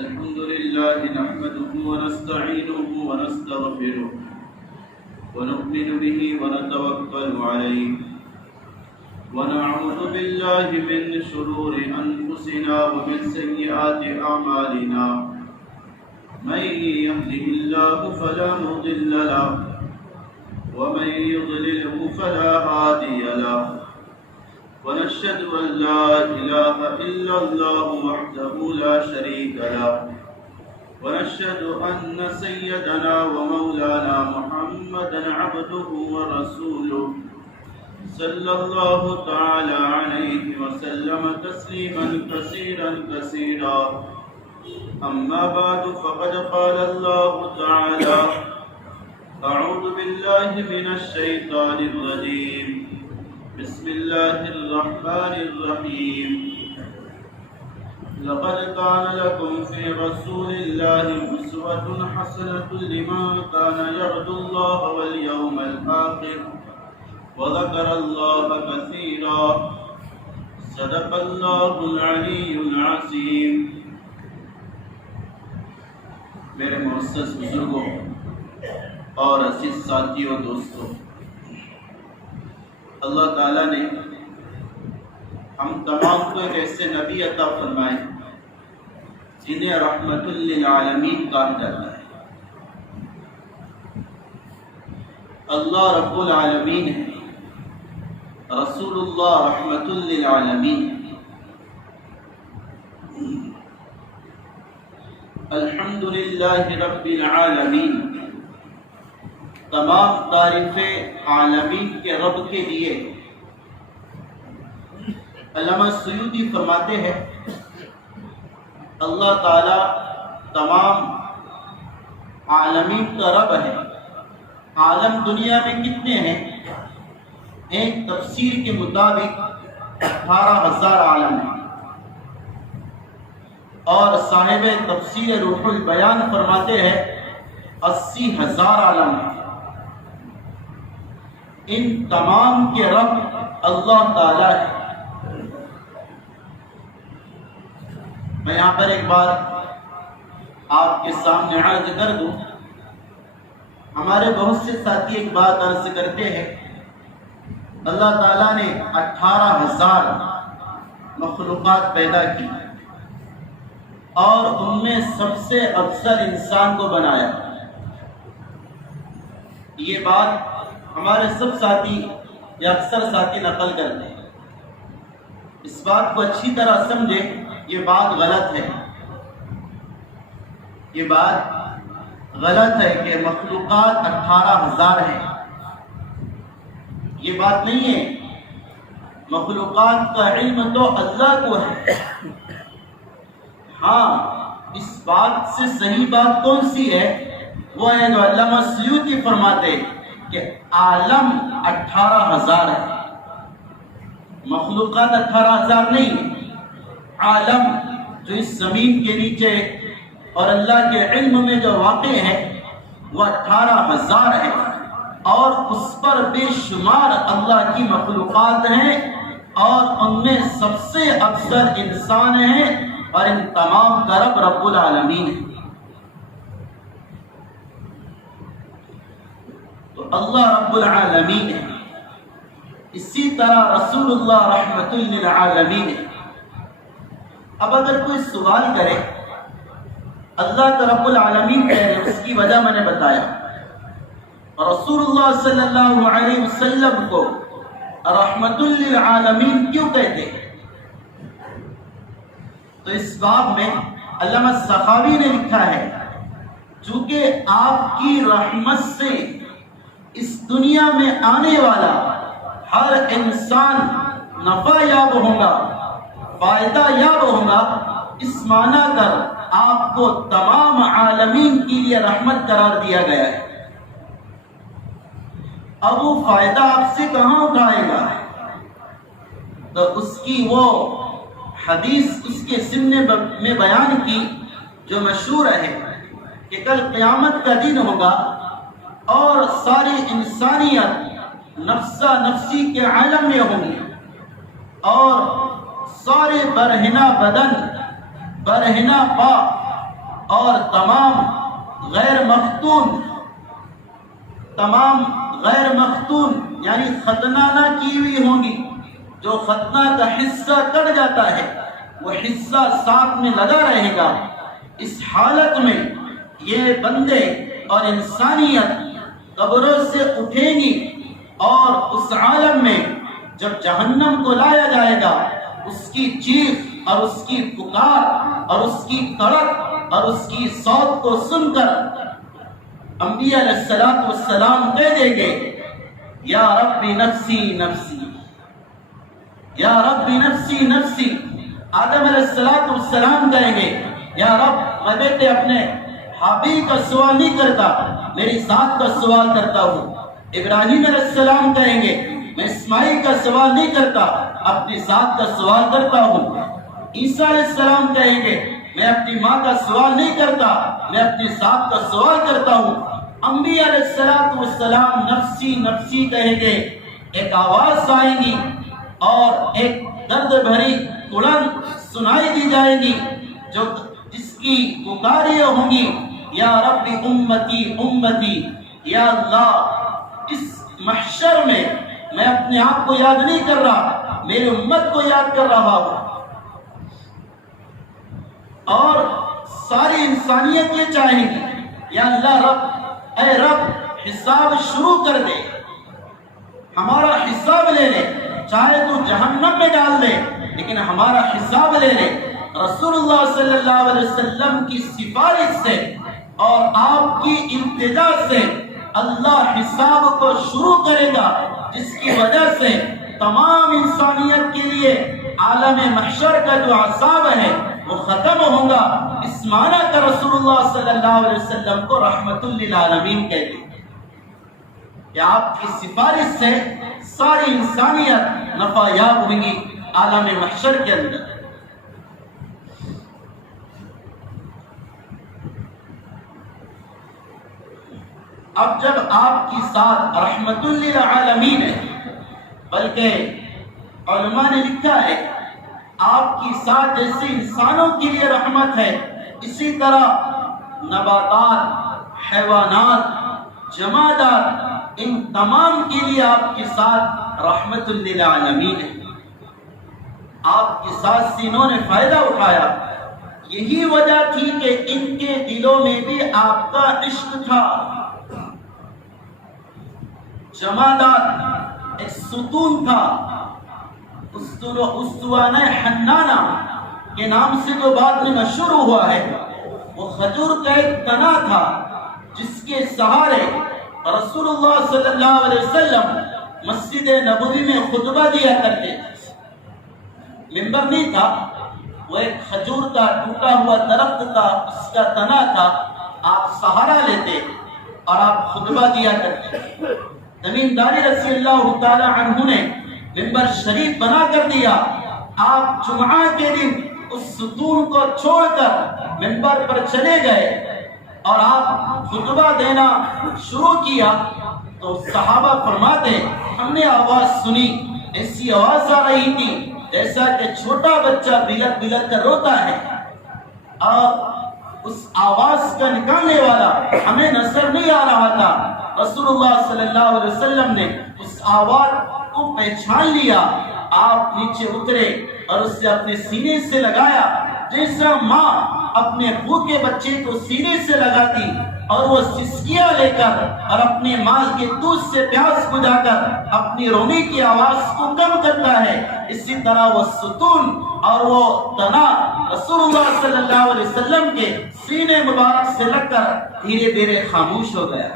الحمد لله نحمده ونستعينه ونستغفره ونؤمن به ونتوكل عليه ونعوذ بالله من شرور أنفسنا ومن سيئات أعمالنا من يهده الله فلا مضل له ومن يضلله فلا هادي له ونشهد أن لا إله إلا الله وحده لا شريك له ونشهد أن سيدنا ومولانا محمدا عبده ورسوله صلى الله تعالى عليه وسلم تسليما كثيرا أما بعد فقد قال الله تعالى أعوذ بالله من الشيطان الرجيم بسم الله الرحمن الرحيم لقد كان لكم في رسول الله أسوة حسنة لمن كان يرجو الله واليوم الآخر وذكر الله كثيرا صدق الله العلي العظيم. میرے معزز بزرگوں اور عزیز ساتھیوں دوستوں، اللہ تعالیٰ نے ہم تمام کو ایک ایسے نبی عطا فرمائے جنہیں رحمت للعالمین کہا جاتا ہے. اللہ رب العالمین ہے، رسول اللہ رحمت للعالمین. الحمدللہ رب العالمین. تمام تعریفیں عالمین کے رب کے لیے. علامہ سیوطی فرماتے ہیں اللہ تعالی تمام عالمین کا رب ہے. عالم دنیا میں کتنے ہیں؟ ایک تفسیر کے مطابق 18,000 عالم ہیں، اور صاحب تفسیر روح البیان فرماتے ہیں 80,000 عالم ہیں. ان تمام کے رب اللہ تعالی ہے. میں یہاں پر ایک بات آپ کے سامنے عرض کر دوں. ہمارے بہت سے ساتھی ایک بات عرض کرتے ہیں اللہ تعالیٰ نے 18,000 مخلوقات پیدا کی اور ان میں سب سے افضل انسان کو بنایا. یہ بات ہمارے سب ساتھی یا اکثر ساتھی نقل کرتے ہیں. اس بات کو اچھی طرح سمجھیں، یہ بات غلط ہے. یہ بات غلط ہے کہ مخلوقات 18,000 ہیں. یہ بات نہیں ہے. مخلوقات کا علم تو اللہ کو ہے. ہاں، اس بات سے صحیح بات کون سی ہے؟ وہ ہے جو علامہ سیوطی فرماتے کہ عالم 18,000 ہے. مخلوقات 18,000 نہیں ہے. عالم جو اس زمین کے نیچے اور اللہ کے علم میں جو واقع ہے وہ 18,000 ہے، اور اس پر بے شمار اللہ کی مخلوقات ہیں، اور ان میں سب سے افضل انسان ہیں، اور ان تمام کا رب رب العالمین ہے. تو اللہ رب العالمین ہے. اسی طرح رسول اللہ رحمت للعالمین ہے. اب اگر کوئی سوال کرے اللہ کا رب العالمین کہتے ہیں، اس کی وجہ میں نے بتایا. رسول اللہ صلی اللہ علیہ وسلم کو رحمت للعالمین کیوں کہتے ہیں؟ تو اس باب میں علامہ سخاوی نے لکھا ہے چونکہ آپ کی رحمت سے اس دنیا میں آنے والا ہر انسان نفع یاب ہوگا، فائدہ یاب ہوگا. اس معنی کر آپ کو تمام عالمین کے لیے رحمت قرار دیا گیا ہے. اب وہ فائدہ آپ سے کہاں اٹھائے گا؟ تو اس کی وہ حدیث اس کے ضمن میں بیان کی جو مشہور ہے کہ کل قیامت کا دن ہوگا اور ساری انسانیت نفسا نفسی کے عالم میں ہوگی، اور سارے برہنہ بدن برہنہ پا اور تمام غیر مختون یعنی ختنہ نہ کی ہوئی ہوں گی. جو ختنہ کا حصہ کٹ جاتا ہے وہ حصہ ساتھ میں لگا رہے گا. اس حالت میں یہ بندے اور انسانیت قبروں سے اٹھیں گی اور اس عالم میں جب جہنم کو لایا جائے گا اس کی چیخ اور اس کی پکار اور اس کی تڑپ اور اس کی صوت کو سن کر انبیاء علیہ السلام کہہ دیں گے یا ربی نفسی نفسی یا ربی نفسی نفسی. آدم علیہ السلام کہیں گے یا رب میں بیٹے اپنے حابیل کا سوال نہیں کرتا میری ذات کا سوال کرتا ہوں. ابراہیم علیہ السلام کہیں گے میں اسماعیل کا سوال نہیں کرتا اپنی ذات کا سوال کرتا ہوں. عیسیٰ علیہ السلام کہیں گے میں اپنی ماں کا سوال نہیں کرتا میں اپنی ذات کا سوال کرتا ہوں. انبیاء علیہ السلام نفسی نفسی کہیں گے. ایک آواز آئے گی اور ایک درد بھری کڑن سنائی دی جائے گی جس کی پکاریاں ہوں گی یا ربی امتی امتی. یا اللہ اس محشر میں میں اپنے آپ کو یاد نہیں کر رہا میری امت کو یاد کر رہا ہوں. اور ساری انسانیت یہ چاہے گی یا اللہ رب اے رب حساب شروع کر دے ہمارا حساب لے لے چاہے تو جہنم میں ڈال دے لیکن ہمارا حساب لے لے. رسول اللہ صلی اللہ علیہ وسلم کی سفارش سے اور آپ کی التجا سے اللہ حساب کو شروع کرے گا جس کی وجہ سے تمام انسانیت کے لیے عالم محشر کا جو عذاب ہے وہ ختم ہوگا. اس معنی کا رسول اللہ صلی اللہ علیہ وسلم کو رحمت للعالمین کہتے ہیں کہ آپ کی سفارش سے ساری انسانیت نفع یاب ہوگی عالم محشر کے اندر. اب جب آپ کی ساتھ رحمت للعالمین ہے بلکہ علماء نے لکھا ہے آپ کی ساتھ جیسے انسانوں کے لیے رحمت ہے اسی طرح نباتات حیوانات جمادات ان تمام کے لیے آپ کے ساتھ رحمت للعالمین ہے. آپ کے ساتھ سے انہوں نے فائدہ اٹھایا. یہی وجہ تھی کہ ان کے دلوں میں بھی آپ کا عشق تھا. جمادات ایک ستون تھا اسطوانہ حنانہ کے نام سے جو بعد میں مشہور ہوا ہے وہ کھجور کا ایک تنا تھا جس کے سہارے رسول اللہ صلی اللہ علیہ وسلم مسجد نبوی میں خطبہ دیا کرتے تھے. منبر نہیں تھا وہ ایک کھجور کا ٹوٹا ہوا درخت تھا اس کا تنا تھا. آپ سہارا لیتے اور آپ خطبہ دیا کرتے. تمیم داری رضی اللہ تعالی عنہ نے منبر شریف بنا کر دیا. آپ جمعہ کے دن اس ستون کو چھوڑ کر منبر پر چلے گئے اور آپ خطبہ دینا شروع کیا تو صحابہ فرماتے ہم نے آواز سنی ایسی آواز آ رہی تھی جیسا کہ چھوٹا بچہ بلک بلک کر روتا ہے اور اس آواز کا نکالنے والا ہمیں نظر نہیں آ رہا تھا. رسول اللہ صلی اللہ علیہ وسلم نے اس آواز کو پہچان لیا. آپ نیچے اترے اور اسے اپنے سینے سے لگایا جیسا ماں اپنے بھوکے بچے کو سینے سے لگاتی اور وہ سسکیاں لے کر اور اپنے ماں کے دودھ سے پیاس بجھا کر اپنی رونے کی آواز کو کم کرتا ہے. اسی طرح وہ ستون اور وہ تنا رسول اللہ صلی اللہ علیہ وسلم کے سینے مبارک سے لگ کر دھیرے دھیرے خاموش ہو گیا.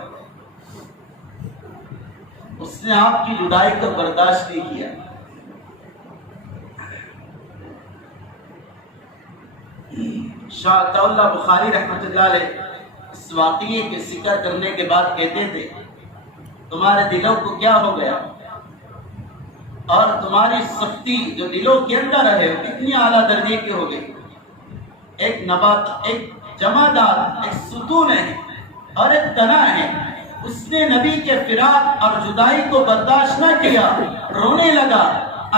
اس نے آپ کی جدائی کو برداشت نہیں کیا. شاہ عطا اللہ بخاری رحمۃ اللہ علیہ اس واقعے کے ذکر کرنے کے بعد کہتے تھے تمہارے دلوں کو کیا ہو گیا اور تمہاری سختی جو دلوں کے اندر ہے وہ کتنی اعلیٰ درجے کی ہو گئی. ایک نبات ایک جمادات ایک ستون ہے اور ایک تنا ہے. اس نے نبی کے فراق اور جدائی کو برداشت نہ کیا رونے لگا.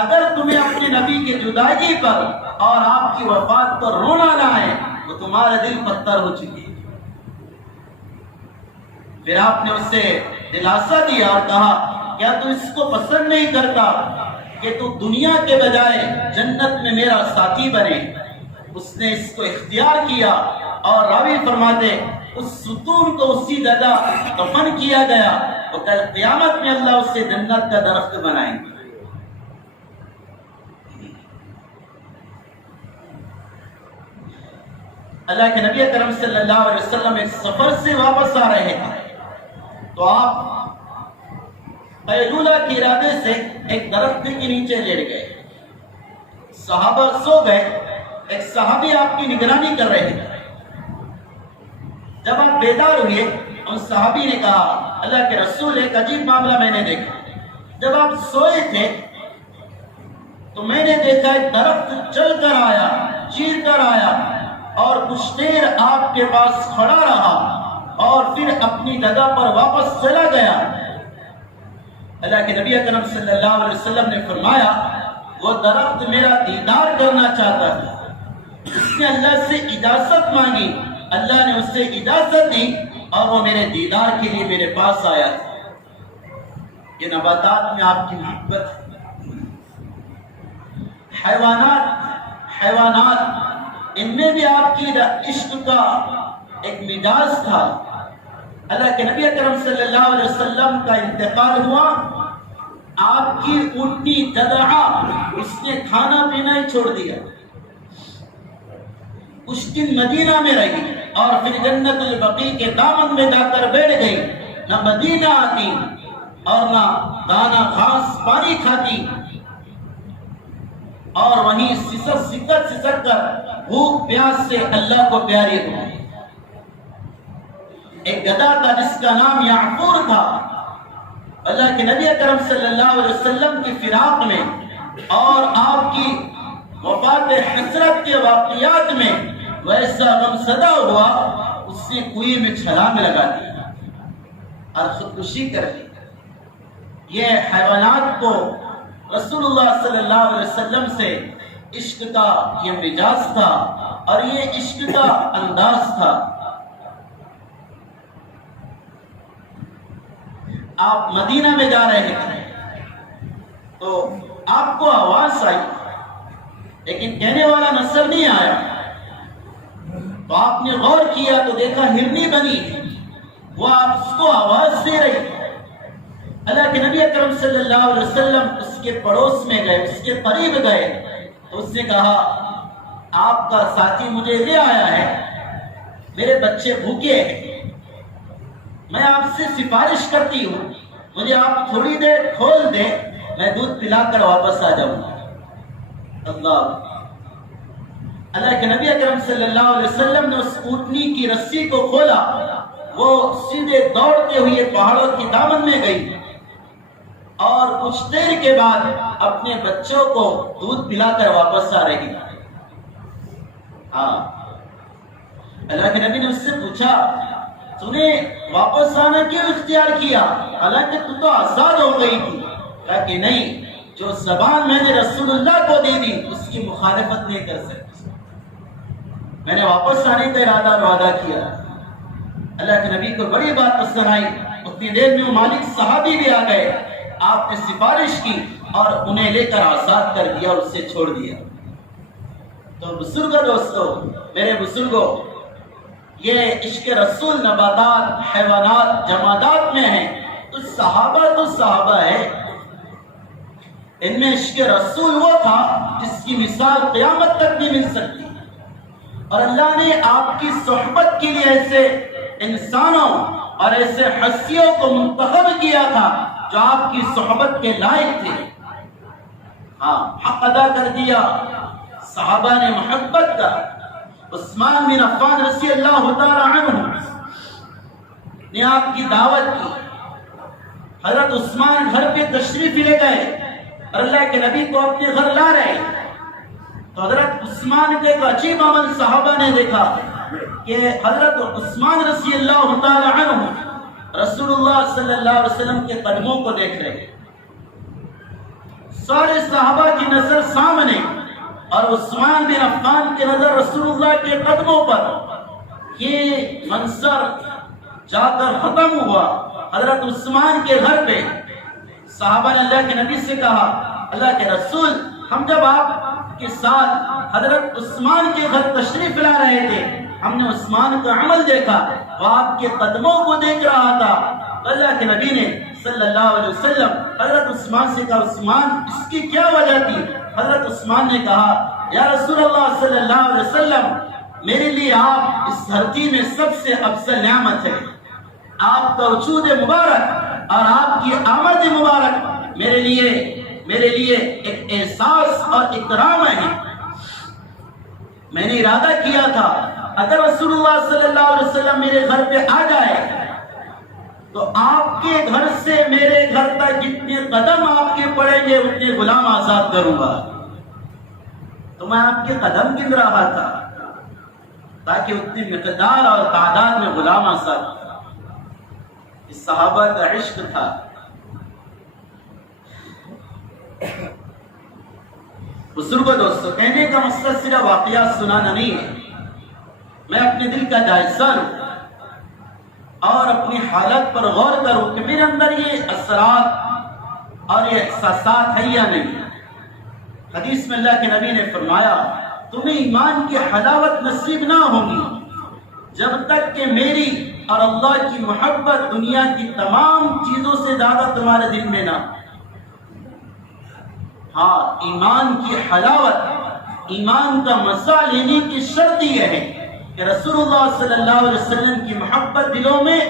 اگر تمہیں اپنے نبی کے جدائی پر اور آپ کی وفات پر رونا نہ آئے وہ تمہارا دل پتھر ہو چکی ہے۔ پھر آپ نے اسے دلاسا دیا اور کہا کیا تو اس کو پسند نہیں کرتا کہ تو دنیا کے بجائے جنت میں میرا ساتھی بنے؟ اس نے اس کو اختیار کیا اور راوی فرماتے اس ستون کو اسی جگہ دفن کیا گیا، اور کل قیامت میں اللہ اسے جنت کا درخت بنائیں گے۔ اللہ کے نبی کرم صلی اللہ علیہ وسلم ایک سفر سے واپس آ رہے تھے تو آپ قیلولہ کے ارادے سے ایک درخت کے نیچے لیٹ گئے، صحابہ سو گئے، ایک صحابی آپ کی نگرانی کر رہے تھے۔ جب آپ بیدار ہوئے ان صحابی نے کہا اللہ کے رسول ایک عجیب معاملہ میں نے دیکھا، جب آپ سوئے تھے تو میں نے دیکھا ایک درخت چل کر آیا، چیر کر آیا اور کچھ دیر آپ کے پاس کھڑا رہا اور پھر اپنی جگہ پر واپس چلا گیا۔ اللہ کے نبی اکرم صلی اللہ علیہ وسلم نے فرمایا وہ درخت میرا دیدار کرنا چاہتا تھا، اس نے اللہ سے اجازت مانگی، اللہ نے اس سے اجازت دی اور وہ میرے دیدار کے لیے میرے پاس آیا تھا۔ یہ نباتات میں آپ کی محبت ہے۔ حیوانات ان میں بھی آپ کی عشق کا ایک مزاج تھا۔ اللہ کے نبی اکرم صلی اللہ علیہ وسلم کا انتقال ہوا، آپ کی اونٹنی جدعا اس نے کھانا پینا ہی چھوڑ دیا، کچھ دن مدینہ میں رہی اور پھر جنت البقیع کے دامن میں جا کر بیٹھ گئی، نہ مدینہ آتی اور نہ دانا گھاس پانی کھاتی، اور وہیں سسک کر بھوک پیاس سے اللہ کو پیاری ہو گئی۔ ایک گدھا تھا جس کا نام یعفور تھا، اللہ کے نبی اکرم صلی اللہ علیہ وسلم کی فراق میں اور آپ کی وفات حسرت کے واقعات میں ویسا غمزدہ ہوا، اس نے کنویں میں چھلانگ لگا دی اور خودکشی کر لی۔ یہ حیوانات کو رسول اللہ صلی اللہ علیہ وسلم سے عشق کا یہ مزاج تھا اور یہ عشق کا انداز تھا۔ آپ مدینہ میں جا رہے تھے تو آپ کو آواز آئی لیکن کہنے والا نظر نہیں آیا، تو آپ نے غور کیا تو دیکھا ہرنی بنی، وہ آپ اس کو آواز دے رہی۔ اللہ کے نبی اکرم صلی اللہ علیہ وسلم اس کے پڑوس میں گئے، اس کے قریب گئے تو اس نے کہا آپ کا ساتھی مجھے لے آیا ہے، میرے بچے بھوکے ہیں، میں آپ سے سفارش کرتی ہوں مجھے آپ تھوڑی دیر کھول دیں، میں دودھ پلا کر واپس آ جاؤں گا۔ اللہ کے نبی اکرم صلی اللہ علیہ وسلم نے اس اونٹنی کی رسی کو کھولا، وہ سیدھے دوڑتے ہوئے پہاڑوں کی دامن میں گئی اور کچھ دیر کے بعد اپنے بچوں کو دودھ پلا کر واپس آ رہی۔ اللہ کے نبی نے اس سے پوچھا تو نے واپس آنا کیوں اختیار کیا، حالانکہ تو آزاد ہو گئی تھی؟ کہا کہ نہیں، جو زبان میں نے رسول اللہ کو دی تھی اس کی مخالفت نہیں کر سکتی، میں نے واپس آنے کا ارادہ اور وعدہ کیا۔ اللہ کے نبی کو بڑی بات پسند آئی، اتنی دیر میں مالک صحابی بھی آ گئے، آپ نے سفارش کی اور انہیں لے کر آزاد کر دیا اور اسے چھوڑ دیا۔ تو بزرگوں، دوستو، میرے بزرگوں، یہ عشق رسول نباتات، حیوانات، جمادات میں ہے، تو صحابہ ہے، ان میں عشق رسول وہ تھا جس کی مثال قیامت تک نہیں مل سکتی، اور اللہ نے آپ کی صحبت کے لیے ایسے انسانوں اور ایسے ہستیوں کو منتخب کیا تھا جو آپ کی صحبت کے لائق تھے۔ حق ادا کر دیا، صحابہ نے محبت کا۔ عثمان بن عفان رضی اللہ تعالی عنہ نے آپ کی دعوت کی، حضرت عثمان گھر پہ تشریف لے گئے اور اللہ کے نبی کو اپنے گھر لا رہے، تو حضرت عثمان کے ایک عجیب عمل صحابہ نے دیکھا کہ حضرت عثمان رضی اللہ تعالی عنہ رسول اللہ صلی اللہ علیہ وسلم کے قدموں کو دیکھ رہے، سارے صحابہ کی نظر سامنے اور عثمان بن عفان کی نظر رسول اللہ کے قدموں پر، یہ منظر جا کر ختم ہوا۔ حضرت عثمان کے گھر پہ صحابہ نے اللہ کے نبی سے کہا، اللہ کے رسول، ہم جب آپ کے ساتھ حضرت عثمان کے گھر تشریف لا رہے تھے، ہم نے عثمان کا عمل دیکھا، وہ آپ کے قدموں کو دیکھ رہا تھا۔ اللہ کے نبی نے صلی اللہ علیہ وسلم حضرت عثمان سے کہا، عثمان اس کی کیا وجہ تھی؟ حضرت عثمان نے کہا، یا رسول اللہ صلی اللہ علیہ وسلم، میرے لیے آپ اس دھرتی میں سب سے افضل نعمت ہے۔ آپ کا وجود مبارک اور آپ کی آمد مبارک میرے لیے ایک احساس اور اکرام ہے۔ میں نے ارادہ کیا تھا اگر رسول اللہ صلی اللہ علیہ وسلم میرے گھر پہ آ جائے تو آپ کے گھر سے میرے گھر تک جتنے قدم آپ کے پڑیں گے اتنے غلام آزاد کروں گا۔ تو میں آپ کے قدم گن رہا تھا تاکہ اتنی مقدار اور تعداد میں غلام آزاد کروں۔ اس صحابہ کا عشق تھا۔ بزرگوں دوستو، کہنے کا مقصد صرف واقعات سنانا نہیں ہے، میں اپنے دل کا جائزہ لوں اور اپنی حالت پر غور کروں کہ میرے اندر یہ اثرات اور یہ احساسات ہیں یا نہیں۔ حدیث میں اللہ کے نبی نے فرمایا، تمہیں ایمان کی حلاوت نصیب نہ ہوگی جب تک کہ میری اور اللہ کی محبت دنیا کی تمام چیزوں سے زیادہ تمہارے دل میں نہ۔ ہاں، ایمان کی حلاوت، ایمان کا مزہ لینے کی شرط یہ ہے کہ رسول اللہ صلی اللہ علیہ وسلم کی محبت دلوں میں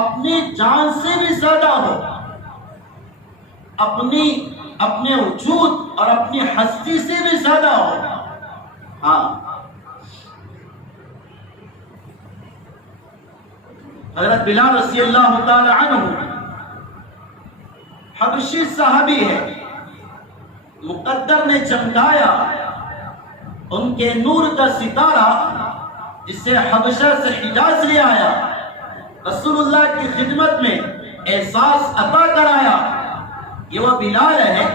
اپنی جان سے بھی زیادہ ہو، اپنے وجود اور اپنی ہستی سے بھی زیادہ ہو۔ ہاں، حضرت بلال رضی اللہ تعالی عنہ حبشی صحابی ہے، مقدر نے چمکایا ان کے نور کا ستارہ جسے حبشہ سے حجاز لے آیا، رسول اللہ کی خدمت میں احساس عطا کرایا، یہ وہ بلال ہے۔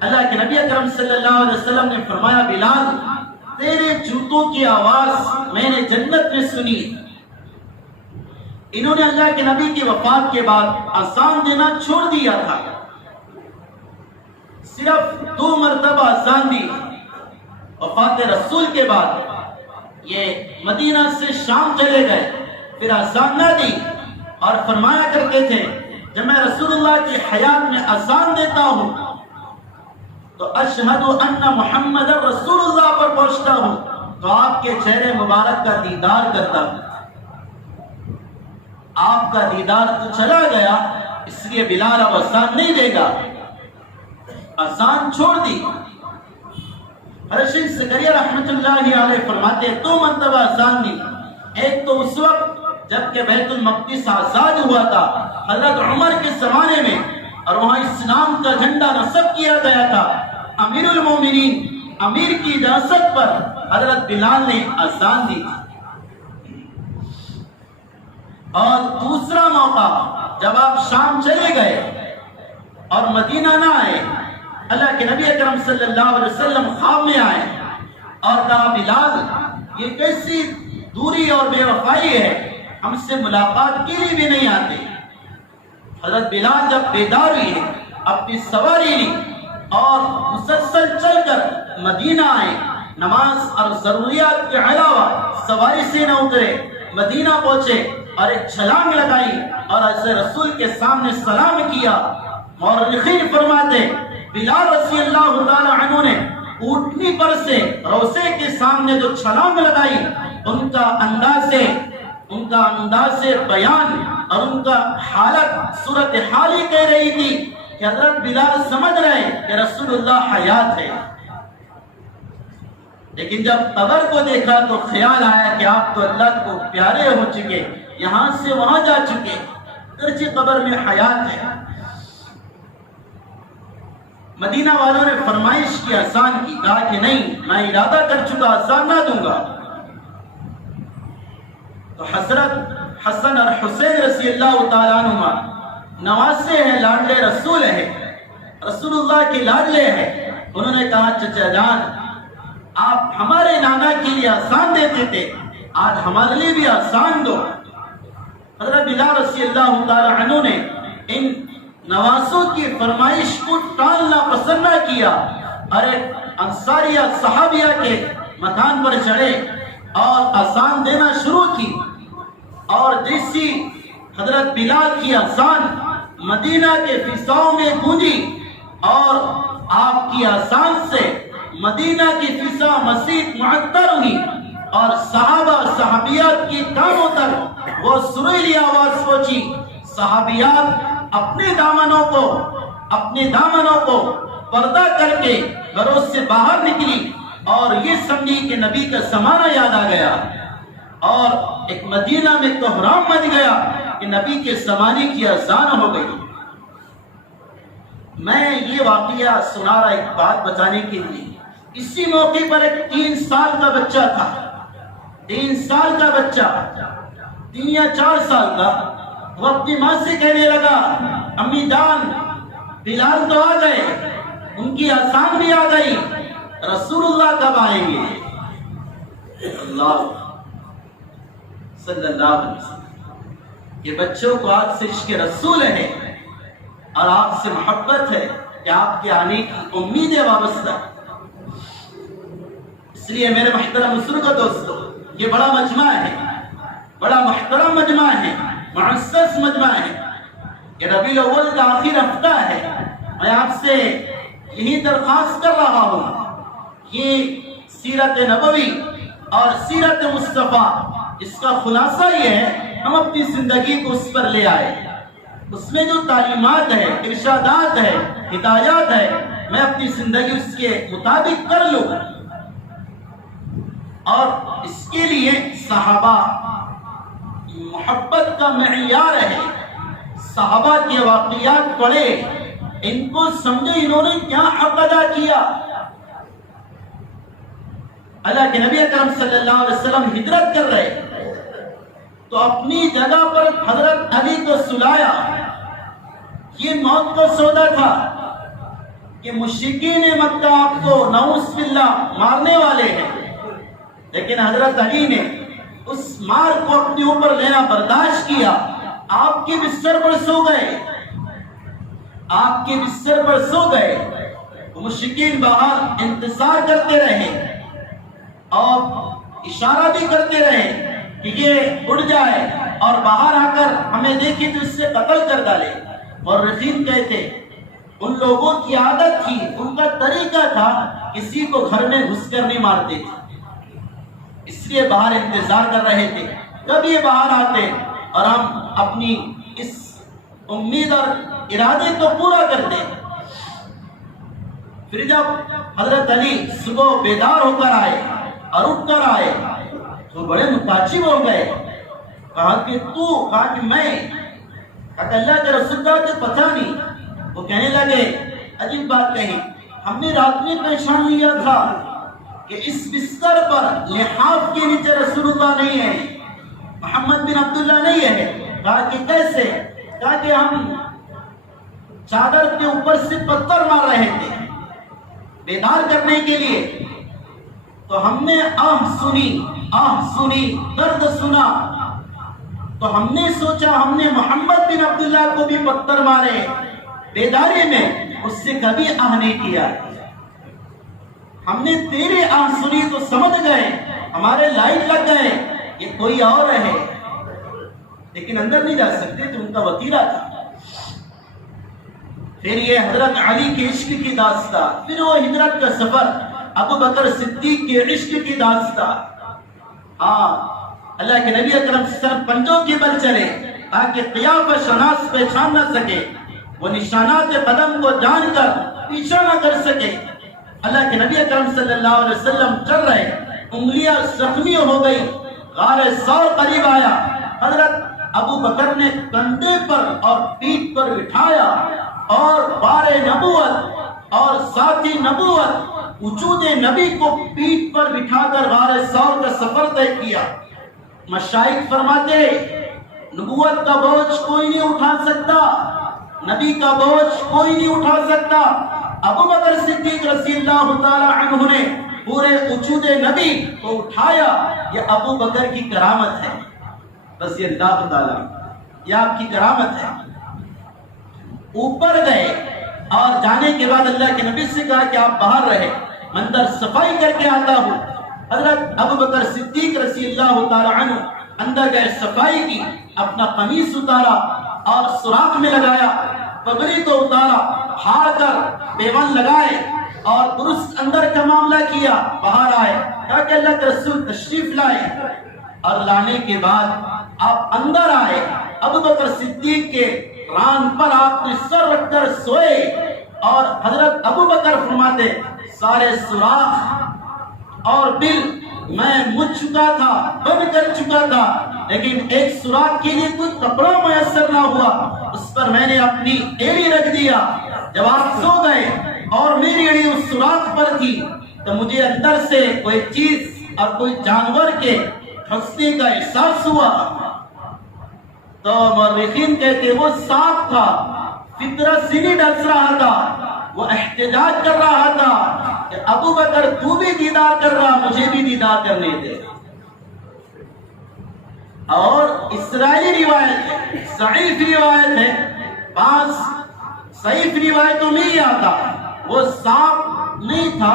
اللہ کے نبی اکرم صلی اللہ علیہ وسلم نے فرمایا، بلال تیرے جوتوں کی آواز میں نے جنت میں سنی۔ انہوں نے اللہ کے نبی کی وفات کے بعد اذان دینا چھوڑ دیا تھا، صرف 2 مرتبہ اذان دی۔ وفات رسول کے بعد یہ مدینہ سے شام چلے گئے، پھر اذان نہ دی اور فرمایا کرتے تھے، جب میں رسول اللہ کی حیات میں اذان دیتا ہوں تو اشہد ان محمد رسول اللہ پر پہنچتا ہوں تو آپ کے چہرے مبارک کا دیدار کرتا ہوں۔ آپ کا دیدار تو چلا گیا، اس لیے بلال اب اذان نہیں دے گا، اذان چھوڑ دی۔ حضرت شیخ زکریا رحمت اللہ علیہ فرماتے ہیں 2 مرتبہ اذان دی۔ ایک تو اس وقت جب کہ بیت المقدس آزاد ہوا تھا حضرت عمر کے زمانے میں، اور وہاں اسلام کا جھنڈا نصب کیا گیا تھا، امیر المومنین امیر کی اجازت پر حضرت بلال نے اذان دی۔ اور دوسرا موقع جب آپ شام چلے گئے اور مدینہ نہ آئے، اللہ کے نبی اکرم صلی اللہ علیہ وسلم خواب میں آئے اور کہا، بلال یہ کیسی دوری اور بے وفائی ہے، ہم سے ملاقات کے لیے بھی نہیں آتے۔ حضرت بلال جب بیدار ہوئے، اپنی سواری لی اور مسلسل چل کر مدینہ آئے، نماز اور ضروریات کے علاوہ سواری سے نہ اترے، مدینہ پہنچے اور ایک چھلانگ لگائی اور ایسے رسول کے سامنے سلام کیا۔ مورخین فرماتے بلال رضی اللہ تعالی عنہ نے اونٹنی پر سے روضے کے سامنے جو چھلانگ لگائی، ان کا انداز بیان اور ان کا حالت صورت حالی کہہ رہی تھی کہ حضرت بلال سمجھ رہے کہ رسول اللہ حیات ہے، لیکن جب قبر کو دیکھا تو خیال آیا کہ آپ تو اللہ کو پیارے ہو چکے، یہاں سے وہاں جا چکے، اگرچہ قبر میں حیات ہے۔ مدینہ والوں نے فرمائش کی اذان کی، کہا کہ نہیں، میں ارادہ کر چکا، اذان نہ دوں گا۔ تو حضرت حسن اور حسین رضی اللہ تعالیٰ عنہما نواسے ہیں، لاڈلے رسول ہیں، رسول اللہ کے لاڈلے ہیں، انہوں نے کہا چچا جان آپ ہمارے نانا کے لیے آسان دیتے تھے، آج ہمارے لیے بھی آسان دو۔ حضرت بلال رضی اللہ تعالی عنہ نے ان نوازوں کی فرمائش کو ٹالنا پسند نہ کیا، اور ایک انصاریہ صحابیہ کے مکان پر چڑھے اور اذان دینا شروع کی، اور جیسی حضرت بلال کی اذان مدینہ کے فضاؤں میں گونجی اور آپ کی اذان سے مدینہ کی فضا مزید معطر ہوئی، اور صحابہ صحابیات کی کانوں تک وہ سریلی آواز پہنچی۔ صحابیات اپنے دامنوں کو پردہ کر کے گھروں سے باہر نکلی اور یہ سمجھی کہ نبی کا زمانہ یاد آ گیا، اور ایک مدینہ میں کوہرام مچ گیا کہ نبی کے زمانے کی اذان ہو گئی۔ میں یہ واقعہ سنا رہا ایک بات بتانے کے لیے، اسی موقع پر ایک 3 سال کا بچہ تھا، 3 سال کا بچہ، 3 یا 4 سال کا، وہ اپنی ماں سے کہنے لگا، امی جان بلال تو آ گئے، ان کی اذان بھی آ گئی، رسول اللہ کب آئیں گے؟ اللہ صلی اللہ علیہ وسلم۔ یہ بچوں کو آپ سے عشق رسول ہے اور آپ سے محبت ہے کہ آپ کے آنے کی امید ہے وابستہ۔ اس لیے میرے محترم بزرگوں دوستو، یہ بڑا مجمع ہے، بڑا محترم مجمع ہے، معزز مجمع ہے۔ یہ ربیع الاول کا آخر ہفتہ ہے۔ میں آپ سے یہی درخواست کر رہا ہوں، یہ سیرت نبوی اور سیرت مصطفیٰ، اس کا خلاصہ یہ ہے ہم اپنی زندگی کو اس پر لے آئے، اس میں جو تعلیمات ہے، ارشادات ہے، ہدایات ہے، میں اپنی زندگی اس کے مطابق کر لوں۔ اور اس کے لیے صحابہ محبت کا معیار ہے، صحابہ کے واقعات پڑھے، ان کو سمجھے انہوں نے کیا حق ادا کیا۔ اللہ کے نبی اکرم صلی اللہ علیہ وسلم ہجرت کر رہے تو اپنی جگہ پر حضرت علی کو سلایا۔ یہ موت کا سودا تھا کہ مشرکین مکہ آپ کو نعوذ باللہ مارنے والے ہیں، لیکن حضرت علی نے اس مار کو اپنے اوپر لینا برداشت کیا۔ آپ کے بستر پر سو گئے، آپ کے بستر پر سو گئے، مشرکین باہر انتظار کرتے رہے اور اشارہ بھی کرتے رہے کہ یہ اڑ جائے اور باہر آ کر ہمیں دیکھے تو اس سے قتل کر ڈالے۔ اور رفیق کہتے ان لوگوں کی عادت تھی، ان کا طریقہ تھا، کسی کو گھر میں گھس کر نہیں مارتے تھے، اس لیے باہر انتظار کر رہے تھے کب یہ باہر آتے اور ہم اپنی اس امید اور ارادے کو پورا کرتے۔ پھر جب حضرت علی صبح بیدار ہو کر آئے اور اٹھ کر آئے تو بڑے متعجب ہو گئے، کہا کہ تو، کہا کہ میں، کہا کہ اللہ کے رسول کا تو پتہ نہیں۔ وہ کہنے لگے عجیب بات کہیں، ہم نے رات میں پہچان لیا تھا کہ اس بستر پر لحاف کے نیچے رسول اللہ نہیں ہے، محمد بن عبداللہ نہیں ہے۔ کہا کہ کیسے؟ کہا کہ ہم چادر کے اوپر سے پتھر مار رہے تھے بیدار کرنے کے لیے، تو ہم نے آہ سنی، درد سنا، تو ہم نے سوچا ہم نے محمد بن عبداللہ کو بھی پتھر مارے بیداری میں، اس سے کبھی آہ نہیں کیا۔ ہم نے تیرے آہ سنی تو سمجھ گئے، ہمارے لائٹ لگ گئے، یہ کوئی اور ہے، لیکن اندر نہیں جا سکتے تو ان کا وتیرہ تھا۔ پھر یہ حضرت علی کے عشق کی داستان، پھر وہ ہجرت کا سفر، ابو بکر صدیق کے عشق کی داستان۔ ہاں، اللہ کے نبی اکرم صلی اللہ علیہ وسلم پنجوں کے بل چلے تاکہ قیافہ شناس پہچان نہ سکے، وہ نشانات قدم کو جان کر پیچھا نہ کر سکے۔ اللہ کے نبی اکرم صلی اللہ علیہ وسلم چل رہے، انگلیاں زخمی ہو گئی، غار ثور قریب آیا، حضرت ابو بکر نے کندھے پر اور پیٹھ پر بٹھایا اور بار نبوت اور ذاتی نبوت وجود نبی کو پیٹھ پر بٹھا کر غار ثور کا سفر طے کیا۔ مشائخ فرماتے نبوت کا بوجھ کوئی نہیں اٹھا سکتا، نبی کا بوجھ کوئی نہیں اٹھا سکتا۔ ابو بکر صدیق رضی اللہ تعالی عنہ نے پورے وجود نبی کو اٹھایا، یہ ابو بکر کی کرامت ہے. بس یہ اللہ تعالیٰ، یہ آپ کی کرامت ہے. اوپر گئے اور جانے کے بعد اللہ کے نبی سے کہا کہ آپ باہر رہے، میں اندر صفائی کر کے آتا ہوں. حضرت ابو بکر صدیق رضی اللہ تعالی عنہ اندر گئے، صفائی کی، اپنا قمیص اتارا اور سوراخ میں لگایا، پگڑی کو اتارا، ہار کر پیوند لگائے اور درست اندر کا معاملہ کیا. باہر آئے، کہا کہ اللہ کے رسول تشریف لائے، اور لانے کے بعد آپ اندر آئے. ابو بکر صدیق کے ران پر آپ نے سر رکھ کر سوئے، اور حضرت ابو بکر فرماتے سارے سوراخ اور بل میں مجھ چکا تھا، بند کر چکا تھا، لیکن ایک سوراخ کے لیے کوئی کپڑا میسر نہ ہوا، اس پر میں نے اپنی ایڑی رکھ دیا. جب آپ سو گئے اور میری ایڑی اس سوراخ پر تھی تو مجھے اندر سے کوئی چیز اور کوئی جانور کے پھنسنے کا احساس ہوا. تو مورخین کہتے وہ سانپ تھا، فطرت سے نہیں ڈس رہا تھا، وہ احتجاج کر رہا تھا کہ ابو بکر تو بھی دیدار کر رہا، مجھے بھی دیدار کرنے دے. اور اسرائیلی روایت ہے، ضعیف روایت ہے، 5 صحیح روایتوں میں ہی آتا وہ سانپ نہیں تھا،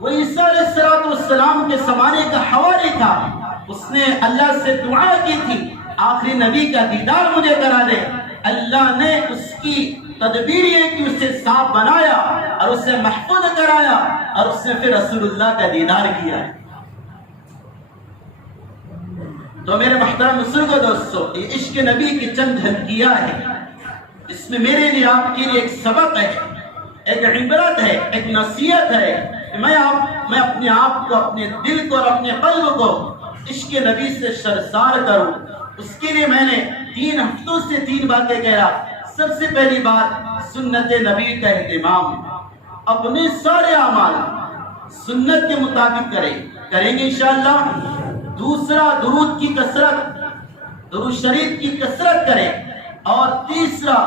وہ عیسیٰ علیہ السلام کے زمانے کا حواری تھا. اس نے اللہ سے دعا کی تھی آخری نبی کا دیدار مجھے کرا دے. اللہ نے اس کی تدبیر یہ کہ اسے سانپ بنایا اور اسے محفوظ کرایا، اور اس نے پھر رسول اللہ کا دیدار کیا. تو میرے محترم بزرگوں دوستو، یہ عشق نبی کی چند جھلکیاں ہیں. اس میں میرے لیے آپ کے لیے ایک سبق ہے، ایک عبرت ہے، ایک نصیحت ہے کہ میں اپنے آپ کو، اپنے دل کو اور اپنے قلب کو عشق نبی سے سرشار کروں. اس کے لیے میں نے 3 ہفتوں سے 3 باتیں کہہ رہا. سب سے پہلی بات سنت نبی کا اہتمام، اپنے سارے اعمال سنت کے مطابق کریں گے انشاءاللہ. دوسرا درود کی کثرت، درود شریف کی کثرت کریں. اور تیسرا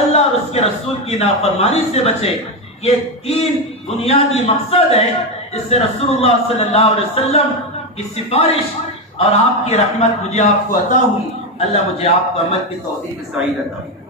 اللہ اور اس کے رسول کی نافرمانی سے بچے. یہ 3 بنیادی مقصد ہے جس سے رسول اللہ صلی اللہ علیہ وسلم کی سفارش اور آپ کی رحمت مجھے آپ کو عطا ہوئی. اللہ مجھے آپ کو عمل کی توفیق سعید عطا ہوئی.